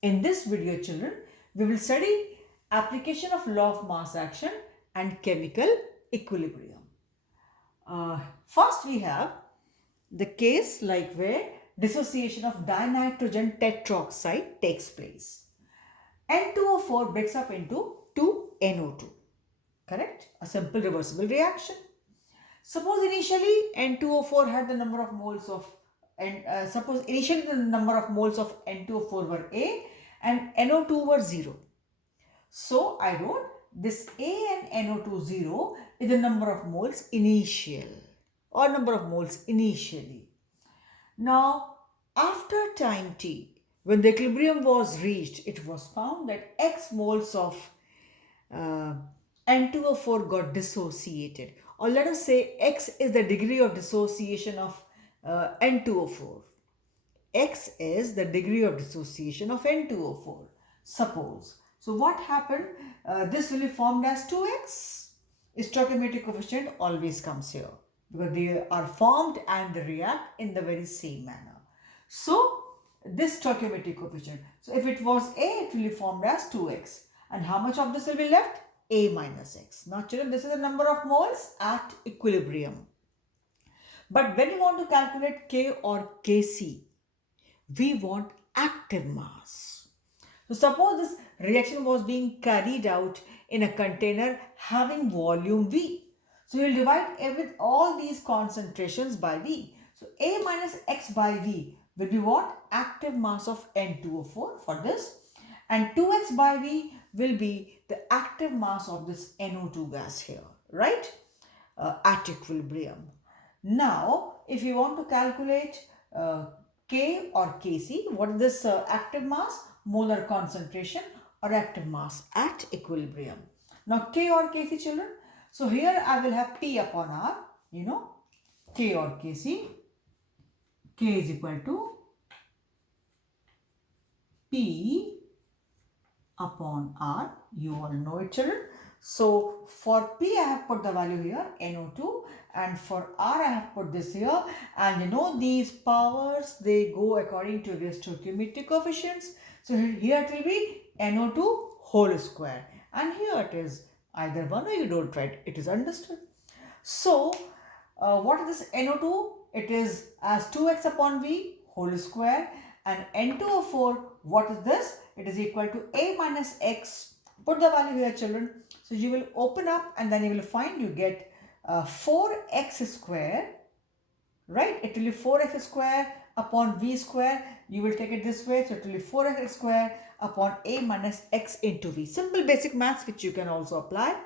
In this video, children, we will study application of law of mass action and chemical equilibrium. First, we have the case like where dissociation of dinitrogen tetroxide takes place. N2O4 breaks up into 2NO2. Correct? A simple reversible reaction. Suppose initially N2O4 had the number of moles of and suppose initially the number of moles of N2O4 were A and NO2 were 0. So I wrote this A and NO2 0 is the number of moles initial or number of moles initially. Now after time t, when the equilibrium was reached, it was found that X moles of uh, N2O4 got dissociated, or let us say X is the degree of dissociation of N2O4. X is the degree of dissociation of N2O4. Suppose. So what happened? This will be formed as 2X. Stoichiometric coefficient always comes here because they are formed and they react in the very same manner. So this stoichiometric coefficient. So if it was A, it will be formed as 2X. And how much of this will be left? A minus X. Now children, this is the number of moles at equilibrium. But when you want to calculate K or Kc, we want active mass. So suppose this reaction was being carried out in a container having volume V. So you will divide with all these concentrations by V. So A minus X by V will be what? Active mass of N2O4 for this. And 2X by V will be the active mass of this NO2 gas here, right? At equilibrium. Now, if you want to calculate K or Kc, what is this active mass? Molar concentration or active mass at equilibrium. Now, K or Kc, children. So, here I will have P upon R, K or Kc. K is equal to P upon R. You all know it, children. So for P I have put the value here NO2 and for R I have put this here, and these powers, they go according to their stoichiometric coefficients. So here it will be NO2 whole square and here it is either one or you don't write, it is understood. So what is this NO2? It is as 2x upon V whole square, and N2O4, what is this? It is equal to A minus X. Put the value here, children. So you will open up and then you will find you get 4x square, right? It will be 4x square upon V square. You will take it this way. So it will be 4x square upon A minus X into V. Simple basic maths which you can also apply.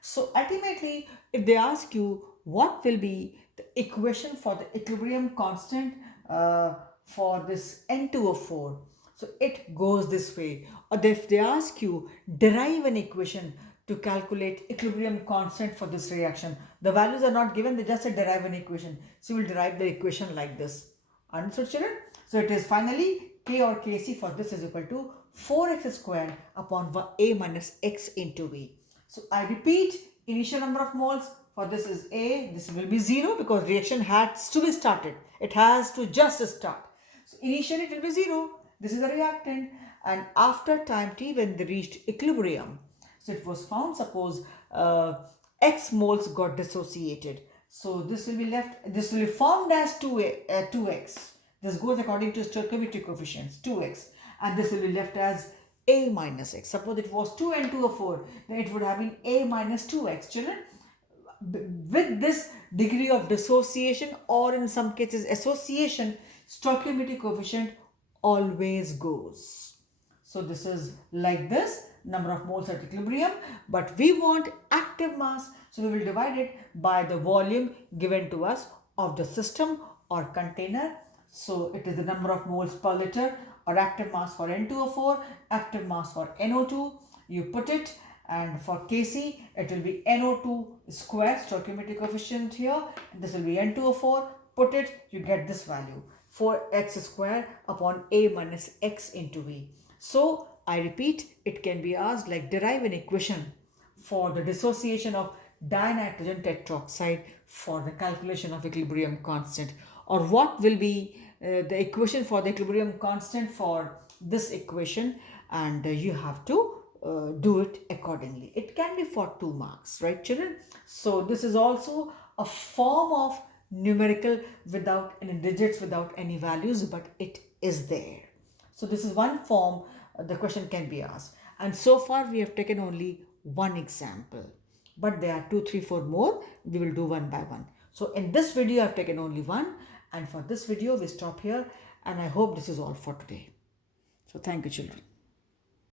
So ultimately, if they ask you what will be the equation for the equilibrium constant for this N2O4, so it goes this way. Or if they ask you derive an equation to calculate equilibrium constant for this reaction, the values are not given, they just say derive an equation. So you will derive the equation like this. Understood, children? So it is finally K or Kc for this is equal to 4x square upon A minus X into V. So I repeat, initial number of moles for this is A, this will be 0 because reaction has to be started. It has to just start. So initially it will be 0. This is the reactant, and after time t when they reached equilibrium, so it was found, suppose X moles got dissociated. So this will be left, this will be formed as 2x. This goes according to stoichiometric coefficients, 2x. And this will be left as A minus X. Suppose it was 2 and 2 or 4, then it would have been A minus 2x, children. With this degree of dissociation or in some cases association, stoichiometric coefficient always goes. So this is like this, number of moles at equilibrium, but we want active mass, so we will divide it by the volume given to us of the system or container. So it is the number of moles per liter or active mass for N2O4, active mass for NO2. You put it, and for Kc it will be NO2 square, stoichiometric coefficient here, and this will be N2O4. Put it, you get this value, 4x square upon A minus X into V. So I repeat, it can be asked like derive an equation for the dissociation of dinitrogen tetroxide for the calculation of equilibrium constant, or what will be the equation for the equilibrium constant for this equation, and you have to do it accordingly. It can be for 2 marks, right children? So this is also a form of numerical without any digits, without any values, but it is there. So this is one form the question can be asked. And so far we have taken only one example, but there are 2, 3, 4 more. We will do one by one. So in this video I've taken only one, and for this video we stop here, and I hope this is all for today. So thank you children.